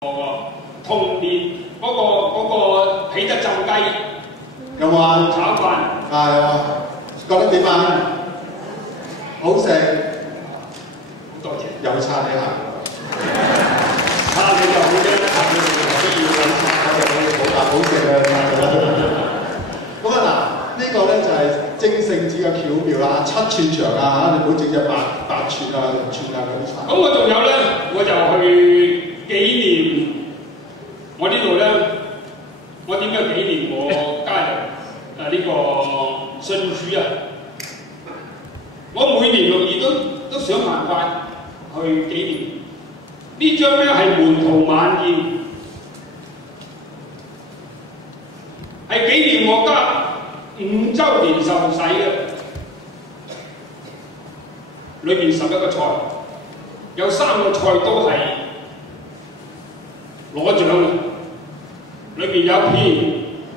童年嗰個起得浸雞，有冇啊？炒飯係啊，覺得點啊？好食，好多謝，有撐你行。撐你就好啫，撐你就需要揾好食啊！咁啊嗱，呢個咧就係蒸聖子嘅巧妙啦，7寸長啊，你唔好整隻8寸啊、6寸啊嗰啲菜。咁我仲有咧，我就去紀念我呢度咧，我點樣紀念我家人呢個信主啊？我每年6月都想辦法去紀念。呢張咧係門徒晚宴，係紀念我家5週年受洗嘅。裏邊11個菜，有3個菜都係攞獎嘅。裏邊有篇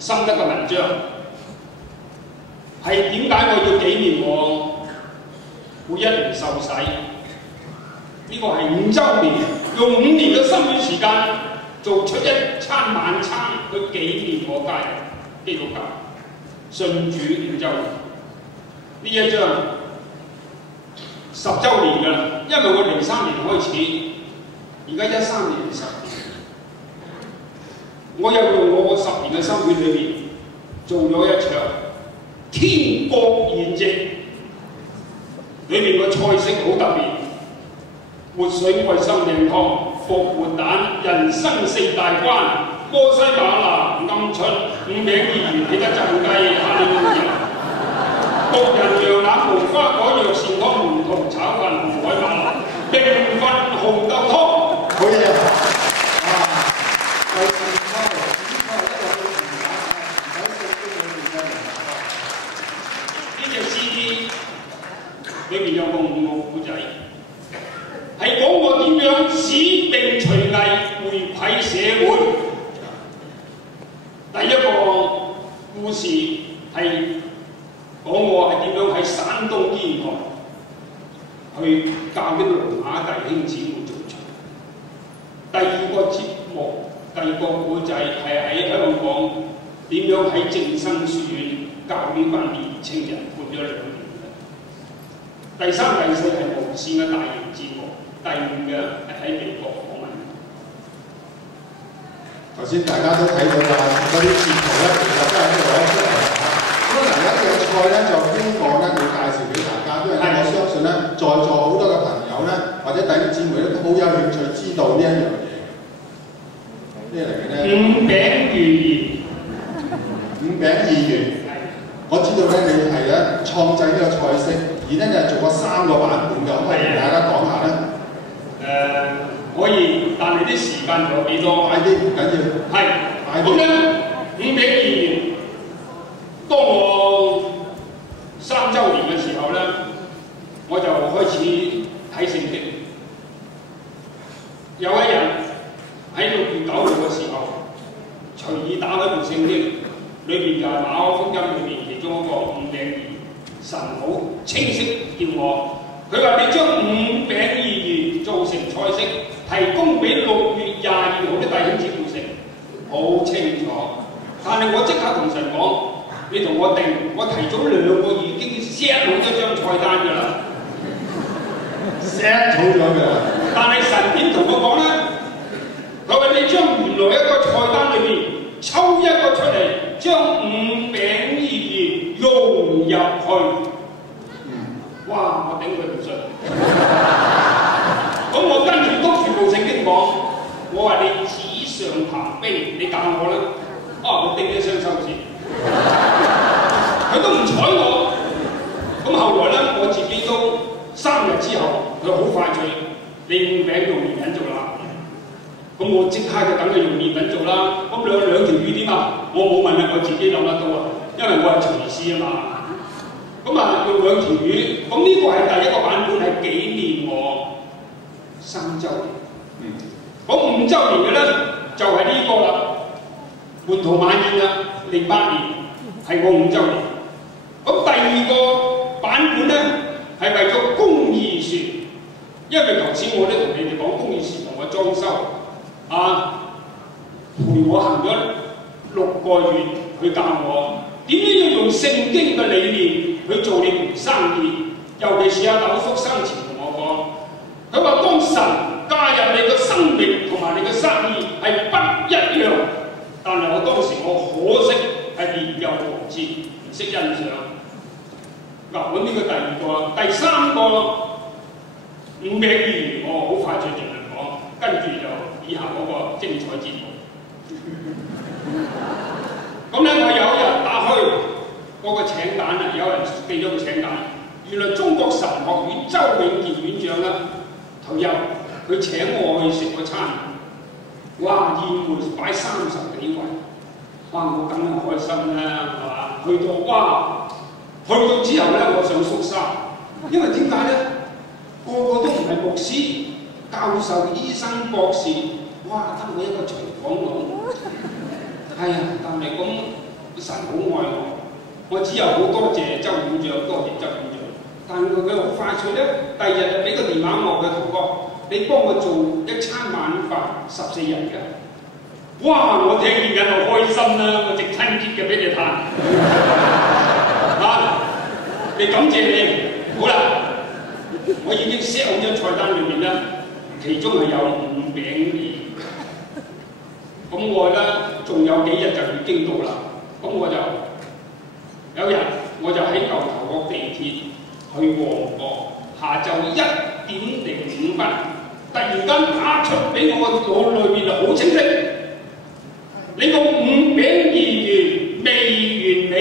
深得嘅文章，係點解我要紀念我每一年受洗？呢個係5週年，用5年嘅心血時間做出一餐晚餐去紀念我家人基督教信主5週年。呢一張10週年㗎啦，因為我03年開始，而家13年10年，我又用我個10年嘅心血裏邊做咗一場天國筵席，裏面個菜式好特別。活水愛心靈湯、復活蛋、人生4大關、摩西馬拿、鵪鶉、5餅2魚，起得浸雞，哈利路亞！牧人羊腩、無花果藥膳湯、唔同炒飯、紅海馬拿、命運紅豆湯。好嘢啊！呢隻 CD 裏面有個5個故仔。係講我點樣使命隨藝回饋社會。第一個故事係講我係點樣喺山東煙台去教啲聾啞弟兄姊妹做菜。第二個節目，第二個故仔係喺香港點樣喺正生書院教呢班年青人判咗2年。第3、第4係無線嘅大型節目。第5嘅係喺美國訪問。頭先大家都睇到啦，嗰啲截圖咧，其實都係攞出嚟嚇。咁嗱，有一樣菜咧，就希望咧要介紹俾大家，因為我相信咧，在座好多嘅朋友咧，或者弟兄姊妹咧，都好有興趣知道呢一樣嘢。咩嚟嘅咧？5餅2魚。我知道咧，你係咧創製呢個菜式，而咧就做過3個版本嘅，可唔可以同大家講下咧？可以，但係啲時間仲有幾多？快啲，唔緊要。係。咁咧5餅2魚，當我3週年嘅時候咧，我就開始睇聖經。有一日喺6月9號嘅時候，隨意打開部聖經，裏邊就係馬可福音裏邊其中一個5餅2魚，神好清晰叫我。佢話：你將5餅2魚做成菜式，提供俾6月22號啲弟兄姊妹食，好清楚。但係我即刻同神講：你同我定，我提早2個月已經 set 好咗張菜單㗎啦 ，set 好咗㗎。但係神點同我講咧？佢話：你將原來一個菜單裏邊抽一個出嚟，將5餅2魚融入去。哇！我頂佢唔順，咁我跟住督住部聖經講，我話你紙上談兵，你教我啦。佢叮一聲收線，佢都唔睬我。咁後來咧，我自己都3日之後，佢好快脆，你5餅用麵粉做啦。咁我即刻就等佢用麵粉做啦。咁兩條魚點啊？我冇問啊，我自己諗得到啊，因為我係廚師啊嘛。咁啊，用2條魚，咁呢個係第一個版本，係紀念我3週年。咁5週年嘅咧，就係呢個啦，門徒晚宴啦，08年係我5週年。咁第2個版本咧，係為咗公義船，因為頭先我都同你哋講公義船同我裝修，陪我行咗6個月，佢教我點樣要用聖經嘅理念去做你盤生意。尤其是阿豆叔生前同我講，佢話當神加入你嘅生命同埋你嘅生意係不一樣，但係我當時我可惜係年幼無知，唔識欣賞。嗱，咁呢個第2個，第3個5餅2魚，我好快脆盡量講，跟住就以下嗰個精彩節目。咁咧，我有一日打開嗰個請柬啊，有人寄咗個請柬，原來中國神學院周永健院長咧退休，佢請我去食個餐，哇！宴會擺30幾位，哇！我梗係開心啦，係嘛？去到之後咧，我想縮沙，因為點解咧？個個都唔係牧師、教授、醫生、博士，哇！得我一個隨訪佬，係啊！但係咁神好愛我，我只有好多謝周院長，多謝周院長。但係佢好快脆咧，第2日就俾個電話我嘅頭哥，你幫我做一餐晚飯14人嘅。哇！我聽見緊就開心啦，我直親切嘅俾你嘆。你感謝你，好啦，我已經 set 好咗菜單裏面咧，其中係有5餅2。咁我咧仲有幾日就要經到啦，咁我就有一日我就喺牛頭角地鐵去旺角，下晝1點05分，突然間打出俾我個腦裏面好清晰，你個5餅2魚未完美。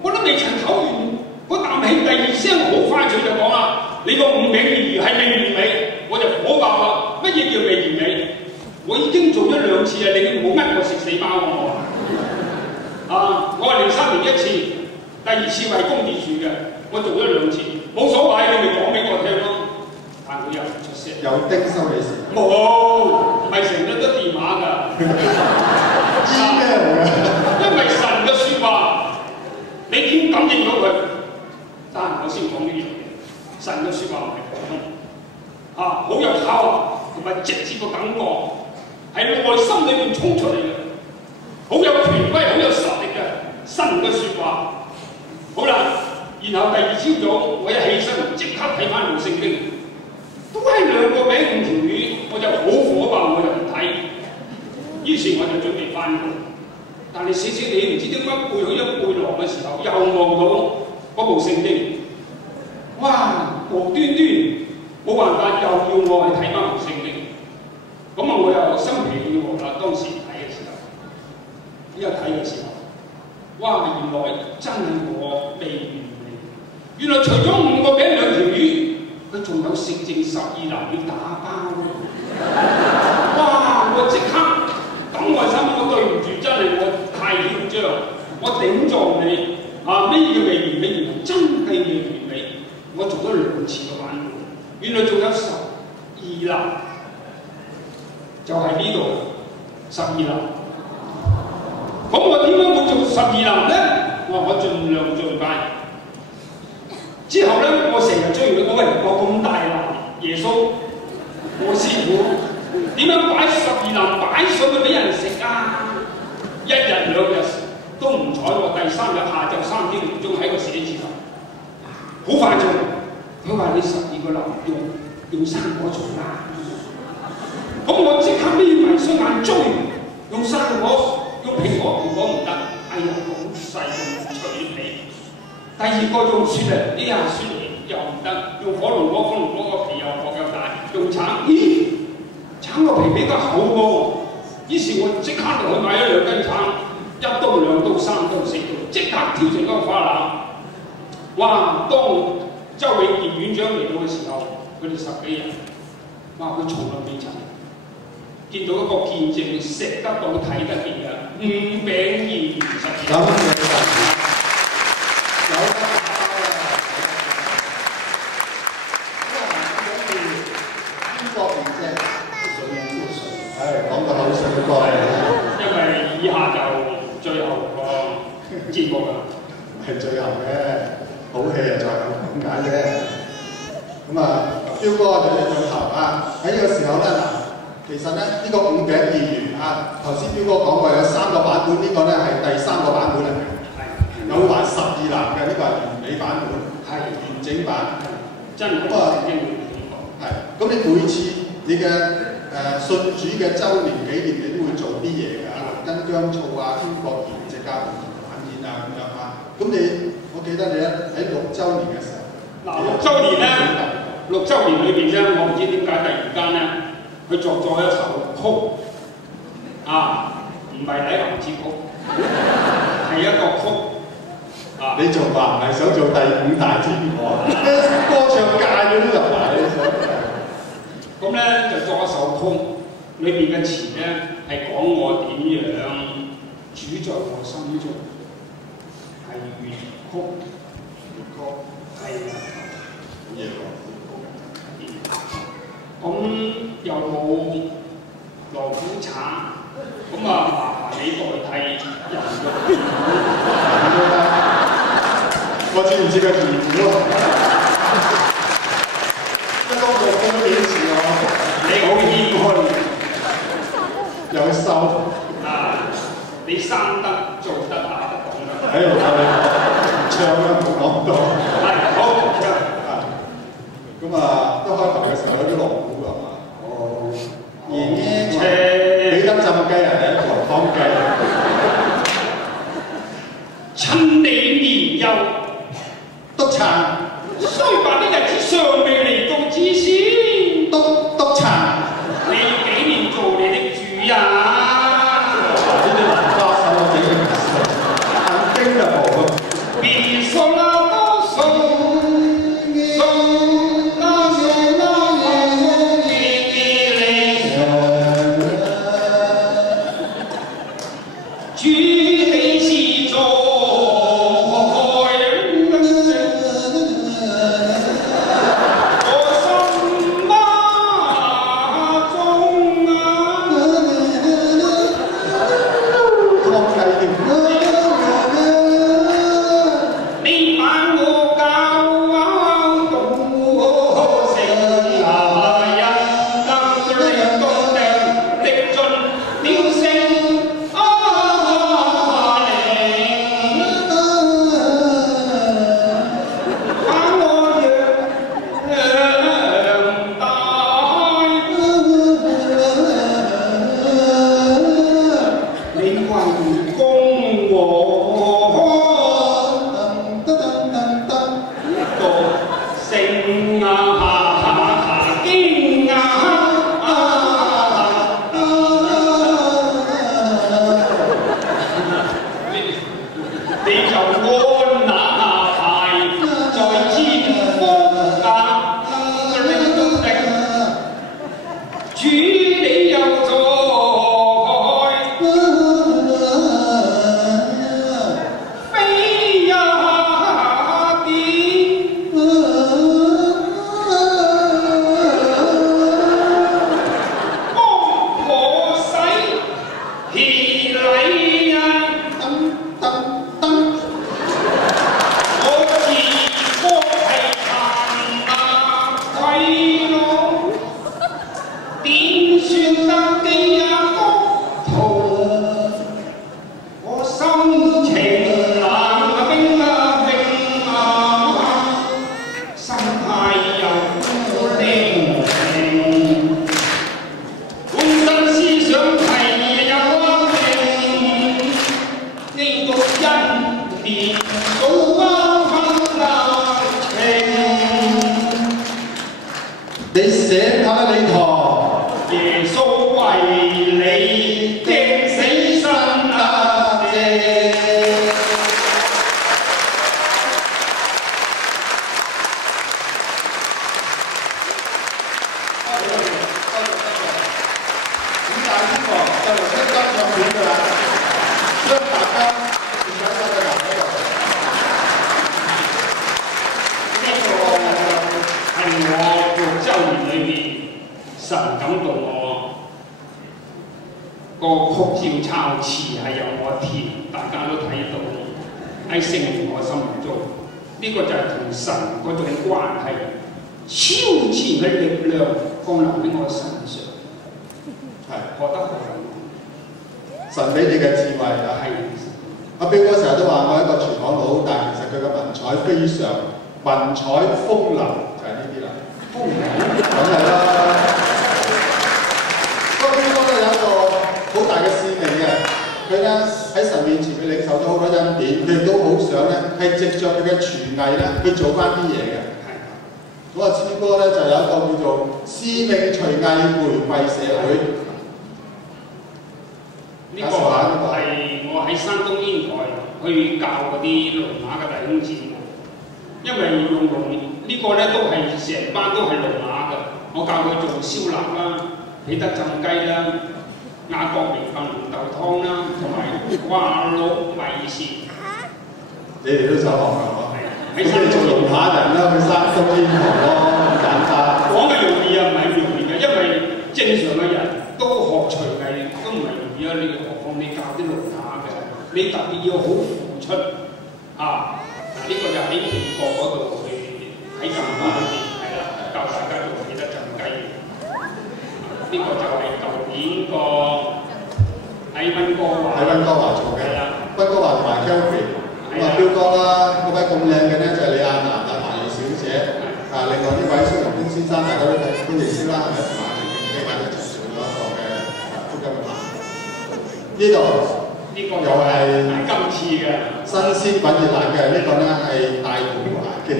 我都未曾唞完嗰啖氣，第2聲好快脆就講啦，你個5餅2魚係未完美，我就火爆啦！乜嘢叫未完美？我已經做咗2次啊，你冇呃我食死包我我係03年1次，第2次為公義處嘅，我做咗2次，冇所謂，你咪講俾我聽咯。但佢又唔出聲。有丁收你時？冇，唔係成日都電話㗎。email 㗎。因為神嘅説話。你點感應到佢？但係我先講呢樣嘢，神嘅説話唔係普通，好有效同埋直接嘅感覺，係內心裏面衝出嚟嘅，好有權威、好有實力嘅神嘅説話。好啦，然後第2朝早我一起身即刻睇翻部聖經，都係2個餅5條魚，我就好火爆，我就唔睇。於是我就準備翻工。但係死你唔知點解背好一背囊嘅時候，又望到嗰部聖經，哇！無端端冇辦法，又要我去睇翻部聖經。咁我又心平氣和啦。當時睇嘅時候，哇！原來真係我未完美。原來除咗5個餅2條魚，佢仲有食剩12籃要打包。哇！我即刻〜咁我心諗，對唔住，真係我太囂張，我頂撞你咩叫未完美？原來真係未完美。我做咗2次嘅版本，原來仲有12籃，就係呢度12籃。咁我點解會做12籃咧？我盡量盡快。之後咧，我成日追佢講：喂，我咁大籃，耶穌，我師傅。點樣擺12籃擺上去俾人食啊？1日2日都唔睬我，第3日下晝3點鐘喺個寫字樓，好快脆。佢話你12個籃用生果做啦。咁我即刻眯埋雙眼追，用生果，用蘋果唔得，哎呀好細咁脆皮。第2個用雪梨，雪梨又唔得，用火龍果個皮又薄又大，用橙，橙個皮比較厚喎，於是我即刻就去買咗2斤橙，1刀2刀3刀4刀，即刻挑成個花籃。哇！當周永健院長嚟到嘅時候，佢哋10幾人，哇！佢從來未曾見到一個見證食得到睇得見嘅5餅2魚12。因為以下就最後個節目啦，係最後嘅好戲啊，再咁解啫。咁啊。彪哥就一進頭啊！喺呢個時候咧嗱，其實咧呢個五餅二魚啊，頭先彪哥講過有3個版本，呢個咧係第3個版本嚟嘅，有還12男嘅，呢個係完美版本，係完整版，真係咁啊！係，咁你每次你嘅信主嘅週年紀念，你都會做啲嘢㗎，跟薑醋啊、天國筵席啊、晚宴啊咁樣啊。咁你，我記得你咧喺6週年嘅時候，嗱6週年咧，6週年裏邊咧，我唔知點解突然間咧，佢作咗一首曲啊，唔係禮盒之曲，係一個曲啊。你仲話唔係想做第5大天王？歌唱界嗰啲入埋你想？咁咧就作一首曲，裏邊嘅詞咧係講我點樣主在我心中，係粵曲，係啊，好嘢喎！咁又冇鑼鼓茶，咁啊麻煩你代替人肉。我知唔知個甜鼓啊？一個樂風都幾似我，你好謙虛，有收啊！你生得做得打得講得，喺度唱啦，冇講到。係好唱啊！咁啊，一開頭嘅時候有啲鑼鼓㗎嘛。哦，俾得浸雞人哋羅湯雞。趁你年幼，督察。衰白的日子尚未嚟到之先，督察，你幾年做你的主人？呢啲文化手我整嘅唔識，眼睛就冇咯。別說那多數。超前嘅力量降臨喺我身上，係覺得好神俾你嘅智慧啊！係阿彪哥成日都話我係一個傳講佬，但係其實佢嘅文采非常文采風流，就係呢啲啦。風流梗係啦。不過彪哥咧有一個好大嘅使命嘅，佢咧喺神面前佢領受咗好多恩典，佢亦都好想咧係藉着佢嘅廚藝咧去做翻啲嘢嘅。咁啊，超哥咧就有一個叫做使命隨藝回饋社會。呢個係我喺山東煙台去教嗰啲聾啞嘅弟兄姊妹，因為用呢個咧都係成班都係聾啞嘅，我教佢做燒臘啦、彼得浸雞啦、亞國明燉紅豆湯啦，同埋話碌米線。你哋都想學係嘛？喺山東做聾啞人啦，去山東煙台咯，咁簡單。講嘅容易啊，唔係容易嘅，因為正常嘅人都學廚藝都唔係容易啊！你何況你教啲聾啞嘅，你特別要好付出啊！嗱，呢個就喺美國嗰度去喺浸會裏邊係啦，教大家做彼得浸雞。呢個就係舊年個喺溫哥華做嘅，係啦，溫哥華同埋 Calgary。咁啊，彪哥啦，嗰位咁靚嘅咧就係李亞男啊，華裔小姐。啊，另外呢位蘇榮東先生，大家都睇歡迎先啦，係咪？同埋呢晚一齊做咗一個嘅福音嘅晚。呢度又係今次嘅新鮮滾熱辣嘅，呢個咧係大埔華基，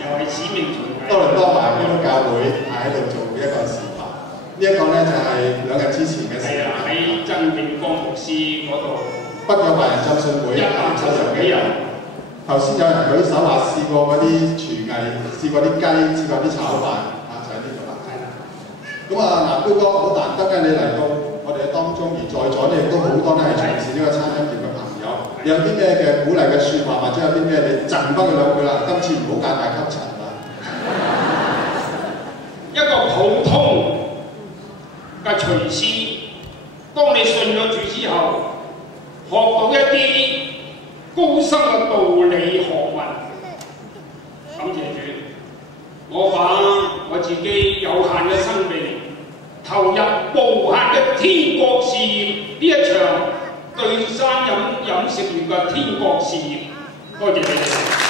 又係使命傳遞。多倫多華基督教會喺度做一個示範。呢一個咧就係2日之前嘅事。係啊，喺真定光牧師嗰度。北有華人浸信會170幾人。頭先有人舉手話試過嗰啲廚藝，試過啲雞，試過啲炒飯，就係呢度啦。咁啊，嗱，彪哥好難得嘅，你嚟到我哋嘅當中，而在座咧亦都好多咧係從事呢個餐飲業嘅朋友。你有啲咩嘅鼓勵嘅説話，或者有啲咩你贈翻佢兩句啦？今次唔好介大吸塵啦。一個普通嘅廚師，當你信咗主之後，學到一啲高深嘅道理學問，感謝主，我把我自己有限嘅生命投入無限嘅天國事業，呢一場對山飲食業嘅天國事業，多謝你哋。